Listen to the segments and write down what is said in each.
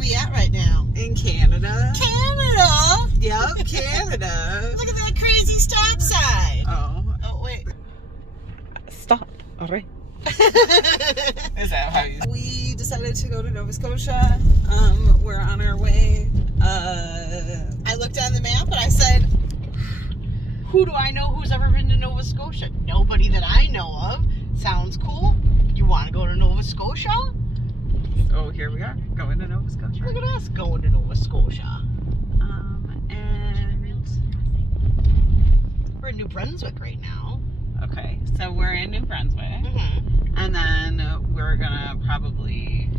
we at right now? In Canada. Canada? Yep, Canada. Look at that crazy stop sign. Oh, wait. Stop. All right. Is that how you... We decided to go to Nova Scotia. We're on our way. I looked on the map and I said, who do I know who's ever been to Nova Scotia? Nobody that I know of. Sounds cool. You want to go to Nova Scotia? So here we are, going to Nova Scotia. Look at us going to Nova Scotia. And we're in New Brunswick right now. okay, so we're in New Brunswick. Mm-hmm. And then we're gonna probably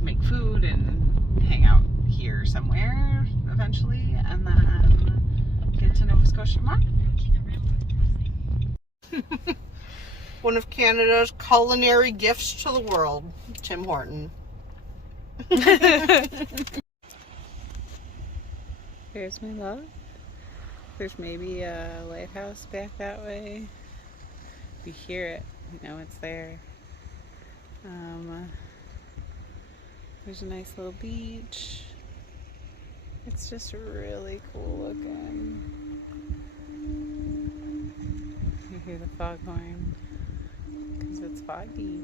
make food and hang out here somewhere eventually, and then get to Nova Scotia tomorrow. One of Canada's culinary gifts to the world, Tim Horton. Here's my love. There's maybe a lighthouse back that way. We hear it, we know it's there. There's a nice little beach. It's just really cool looking. You hear the foghorn because it's foggy.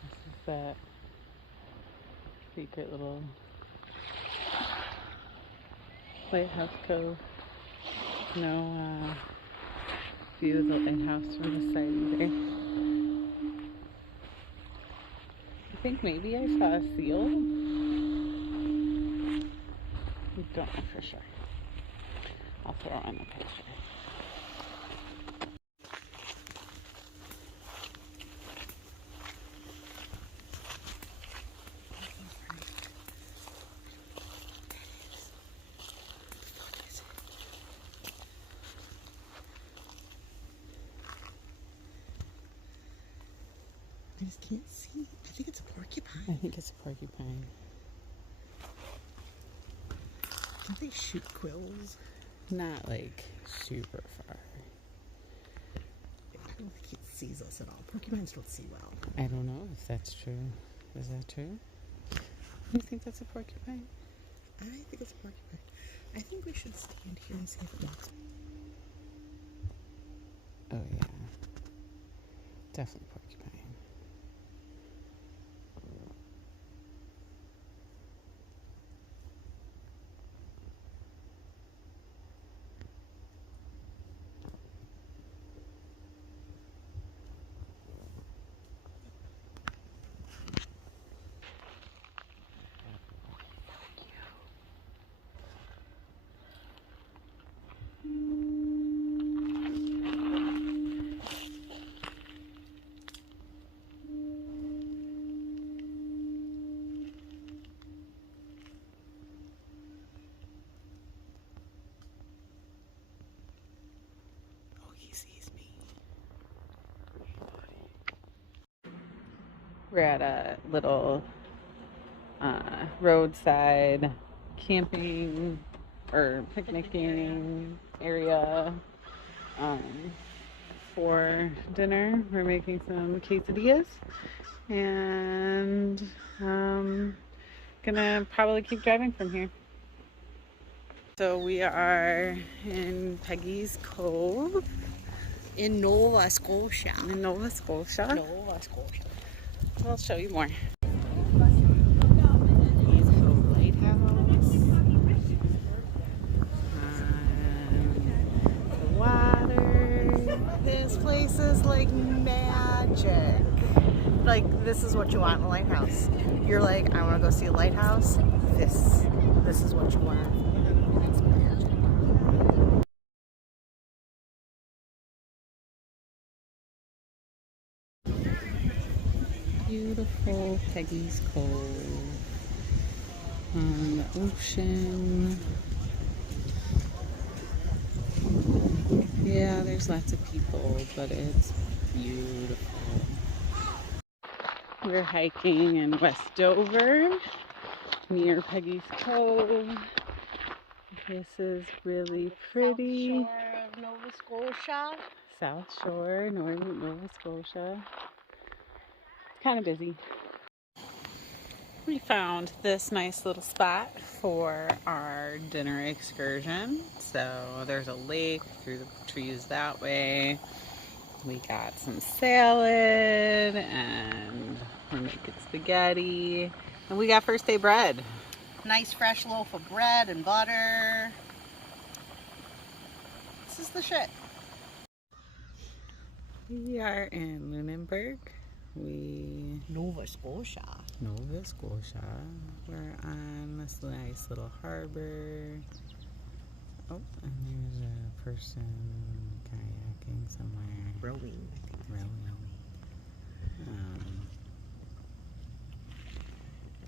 This is that secret little lighthouse cove. No view of the lighthouse from the side either. I think maybe I saw a seal. I don't know for sure. I'll throw on the picture. I just can't see. I think it's a porcupine. I think it's a porcupine. Don't they shoot quills? Not like super far. I don't think it sees us at all. Porcupines don't see well. I don't know if that's true. Is that true? You think that's a porcupine? I think it's a porcupine. I think we should stand here and see if it walks. Oh yeah. Definitely porcupine. We're at a little roadside camping or picnicking area for dinner. We're making some quesadillas and gonna probably keep driving from here. So we are in Peggy's Cove In Nova Scotia. in Nova Scotia. Nova Scotia. I'll show you more. Here's a little lighthouse. The water. This place is like magic. Like, this is what you want in a lighthouse. You're like, I want to go see a lighthouse. This is what you want. Beautiful Peggy's Cove on the ocean. Yeah, there's lots of people, but it's beautiful. We're hiking in West Dover near Peggy's Cove. This is really pretty. South Shore of Nova Scotia. South Shore, Northern Nova Scotia. It's kind of busy. We found this nice little spot for our dinner excursion. So there's a lake through the trees that way. We got some salad and we're making spaghetti. And we got first day bread. Nice fresh loaf of bread and butter. This is the shit. We are in Lunenburg. Nova Scotia. Nova Scotia. We're on this nice little harbor. Oh, and there's a person kayaking somewhere. Rowing.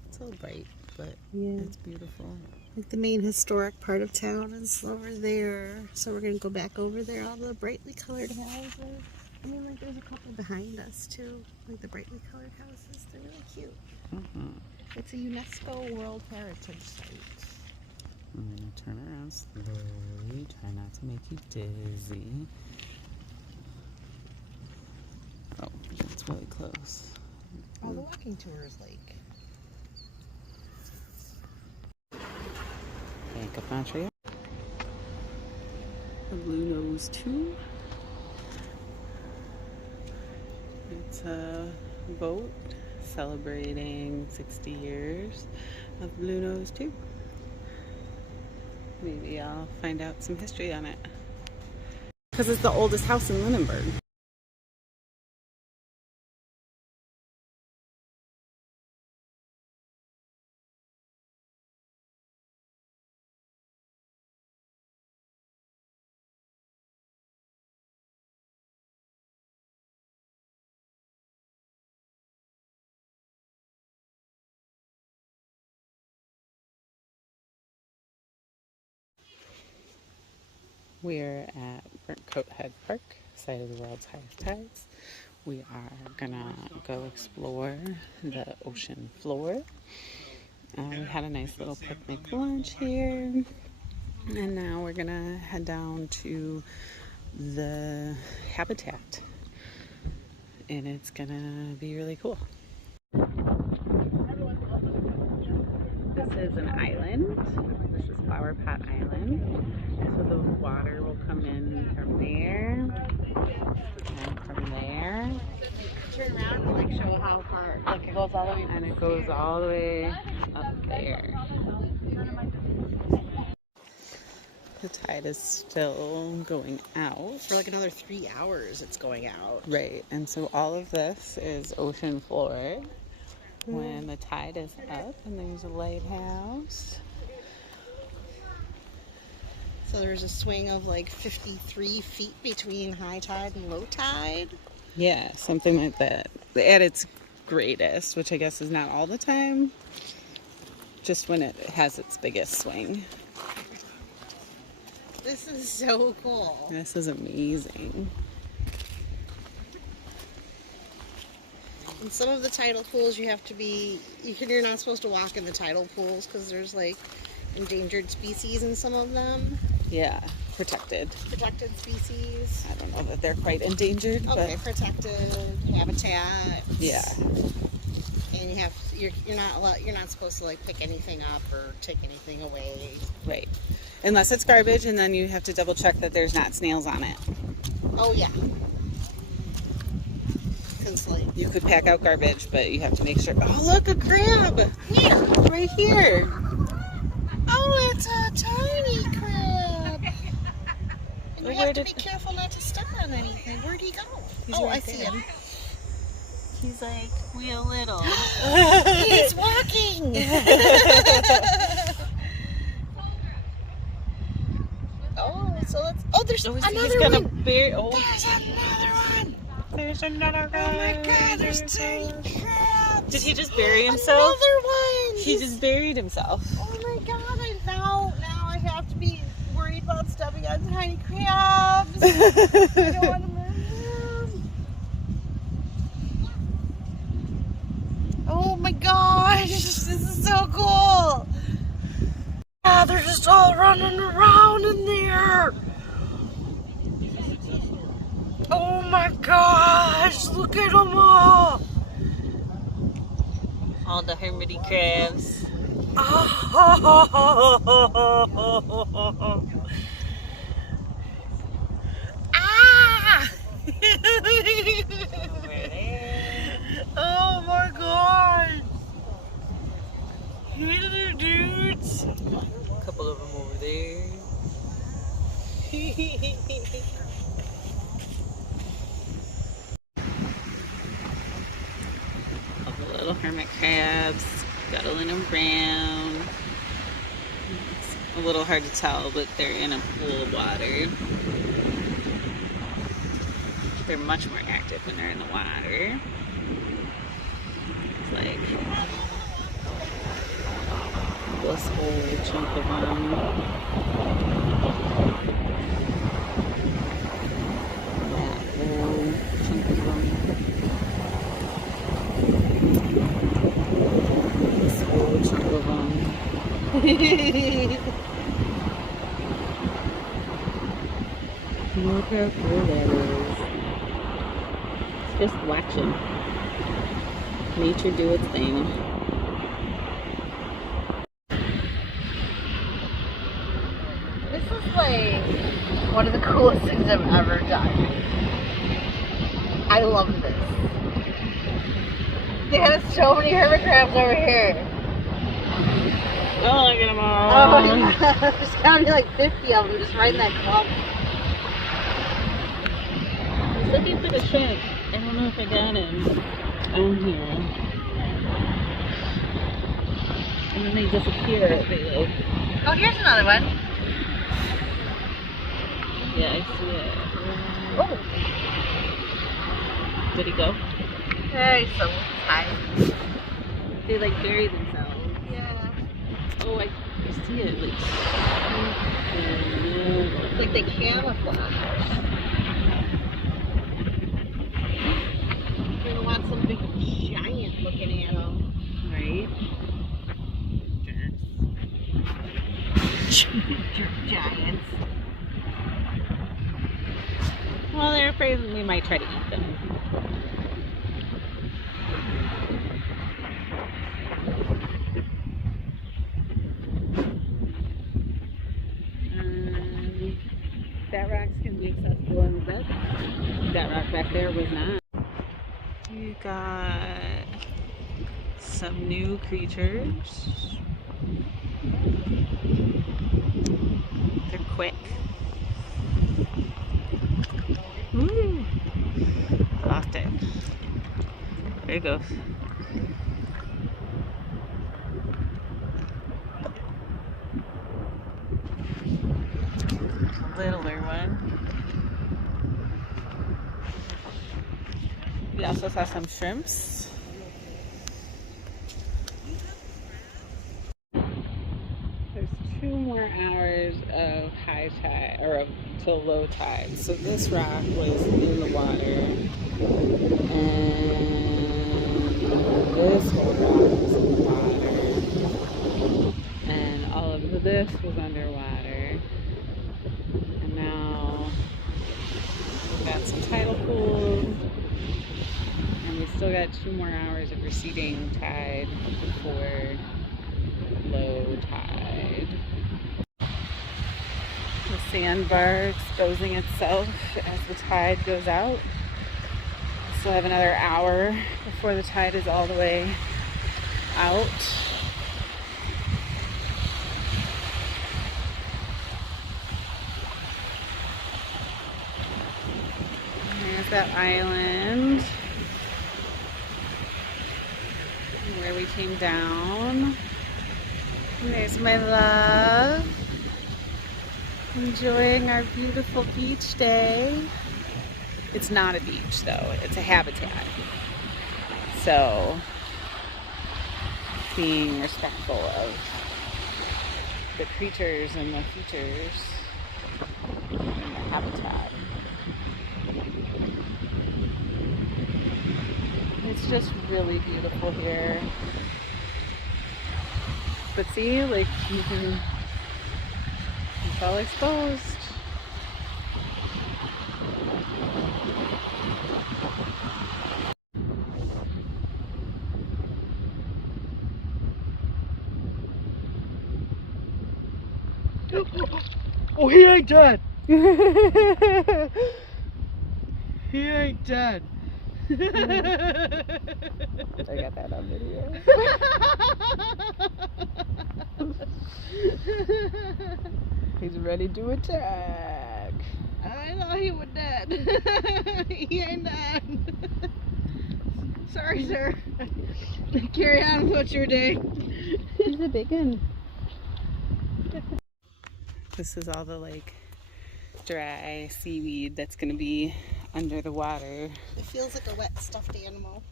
It's a little bright, but Yeah. it's beautiful. Like the main historic part of town is over there. So we're gonna go back over there. All the brightly colored houses. I mean, like there's a couple behind us too. Like the brightly colored houses. They're really cute. It's a UNESCO World Heritage Site. I'm gonna turn around slowly. Try not to make you dizzy. Oh, it's really close. Oh, the walking tour is like. Bank of Montreal. The Blue Nose 2. It's a boat celebrating 60 years of Blue Nose 2. Maybe I'll find out some history on it. Because it's the oldest house in Lunenburg. We're at Burnt Coat Head Park, site of the world's highest tides. We are gonna go explore the ocean floor. We had a nice little picnic lunch here. And now we're gonna head down to the habitat. And it's gonna be really cool. This is an island. This is Flower Pot Island. So the water will come in from there and from there. Turn around and like show how far. Like it goes all the way. And it goes all the way up there. The tide is still going out. For like another 3 hours it's going out. Right, and so all of this is ocean floor when the tide is up, and there's a lighthouse. So there's a swing of like 53 feet between high tide and low tide. Yeah, something like that. At its greatest, which I guess is not all the time, just when it has its biggest swing. This is so cool. This is amazing. In some of the tidal pools you're not supposed to walk in the tidal pools because there's like endangered species in some of them. Yeah, protected. Protected species. I don't know that they're quite endangered, Okay, but protected habitat. yeah. And you're not supposed to like pick anything up or take anything away. Right. Unless it's garbage, and then you have to double check that there's not snails on it. Oh yeah. Cause like You could pack out garbage, but you have to make sure. Oh, look, a crab! here. Right here. Oh, it's a tiny crab. And you Where have to did- be careful not to step on anything. Where'd he go? He's I right see there. him. He's like, we a little. He's walking. There's another He's gonna one. bury. There's another one. There's another Oh my god, there's tiny crabs. Did he just bury himself? Another one. He just buried himself. Oh my god, now I have to be worried about stepping on tiny crabs. I don't want to move them. Oh my gosh, this is so cool. god, they're just all running around in there. Oh my gosh, look at them all. All the hermity crabs. Oh. Ah! Oh my god. Hey there, dudes. A couple of them over there. Couple little hermit crabs scuttling around. It's a little hard to tell, but they're in a pool of water. They're much more active when they're in the water. It's like this whole chunk of them. That whole chunk of them. This whole chunk of them. Look how cool that is. It's just watching nature do its thing. This is like one of the coolest things I've ever done. I love this. They have so many hermit crabs over here. Oh, look at them all. Oh my god, there's counting like 50 of them just right in that clump. I was looking for the shrimp. I don't know if I got him on here. And then they disappear. Oh, here's another one. Yeah, I see it. Oh. Did he go? Hey, so tight. They like bury themselves. Yeah. Oh, I see it. Like they camouflage. You're gonna want something giant looking at them. Right? Giants. Well, they're afraid we might try to eat them. That rock's gonna be accessible in the bed. That rock back there was not. You got some new creatures. They're quick. Woo! Lost it. There it goes. Littler one. We also saw some shrimps. There's 2 more hours of high tide, or till low tide. So this rock was in the water, and this whole rock was in the water, and all of this was underwater. And now we've got some tidal pools, and we still got 2 more hours of receding tide before low tide. The sandbar exposing itself as the tide goes out. Still have another hour before the tide is all the way out. There's that island where we came down. There's my love. Enjoying our beautiful beach day. It's not a beach though, it's a habitat. So, being respectful of the creatures and the features in the habitat. It's just really beautiful here. But see, like you can all exposed. Oh, he ain't dead. He ain't dead. I got that on video. He's ready to attack. I thought he was dead. He ain't dead. Sorry, sir. Carry on with what you're doing. He's a big one. This is all the like dry seaweed that's gonna be under the water. It feels like a wet stuffed animal.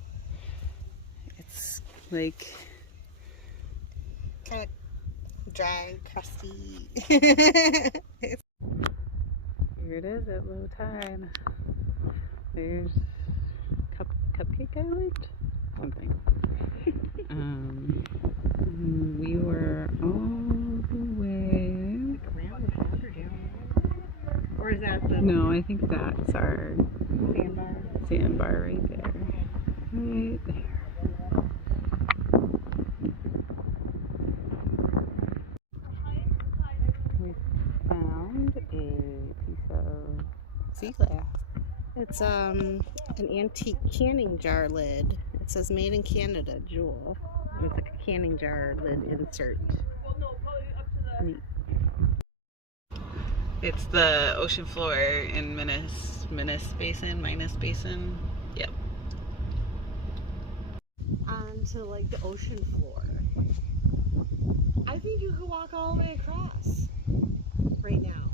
It's like Kind of dry, crusty. Here it is at low tide. There's Cupcake Island? Something. We were all the way. Or is that the No, I think that's our sandbar? sandbar right there. Right there. We found a piece of sea glass. It's an antique canning jar lid. It says made in Canada, jewel. And it's like a canning jar lid insert. Neat. It's the ocean floor in Minas Basin. Yep. Onto like the ocean floor. I think you could walk all the way across right now.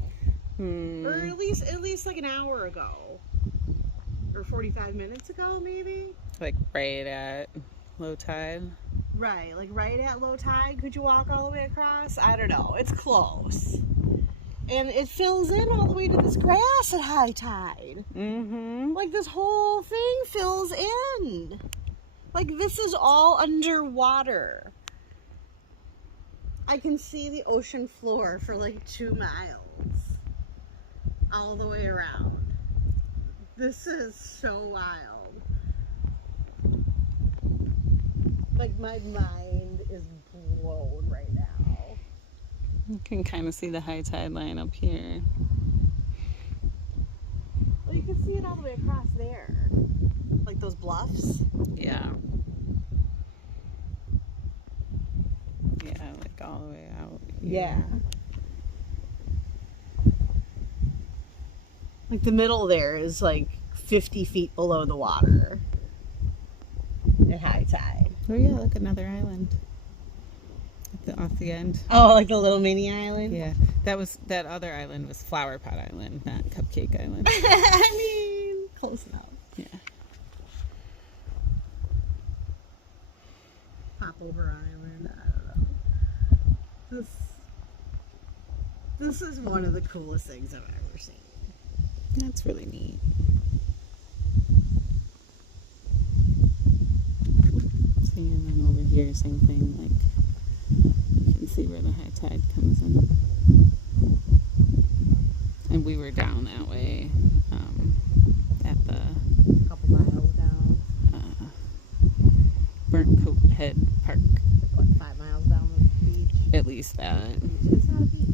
Or at least like an hour ago. Or 45 minutes ago, maybe? Like right at low tide. Right, like right at low tide, could you walk all the way across? I don't know. It's close. And it fills in all the way to this grass at high tide. Mm-hmm. Like this whole thing fills in. Like this is all underwater. I can see the ocean floor for like 2 miles. All the way around. This is so wild. Like my mind is blown right now. You can kind of see the high tide line up here. Well, you can see it all the way across there. Like those bluffs. Yeah. Yeah, like all the way out. Yeah. Like the middle there is like 50 feet below the water at high tide. Oh yeah, look, another island. Off the end. Oh, like the little mini island? Yeah, that other island was Flower Pot Island, not Cupcake Island. I mean, close enough. Yeah. Popover Island, I don't know. This is one of the coolest things I've ever seen. That's really neat. See, and then over here, same thing, like you can see where the high tide comes in. And we were down that way at the Couple miles down. Burnt Coat Head Park. What, 5 miles down the beach? At least that. It's not a beach.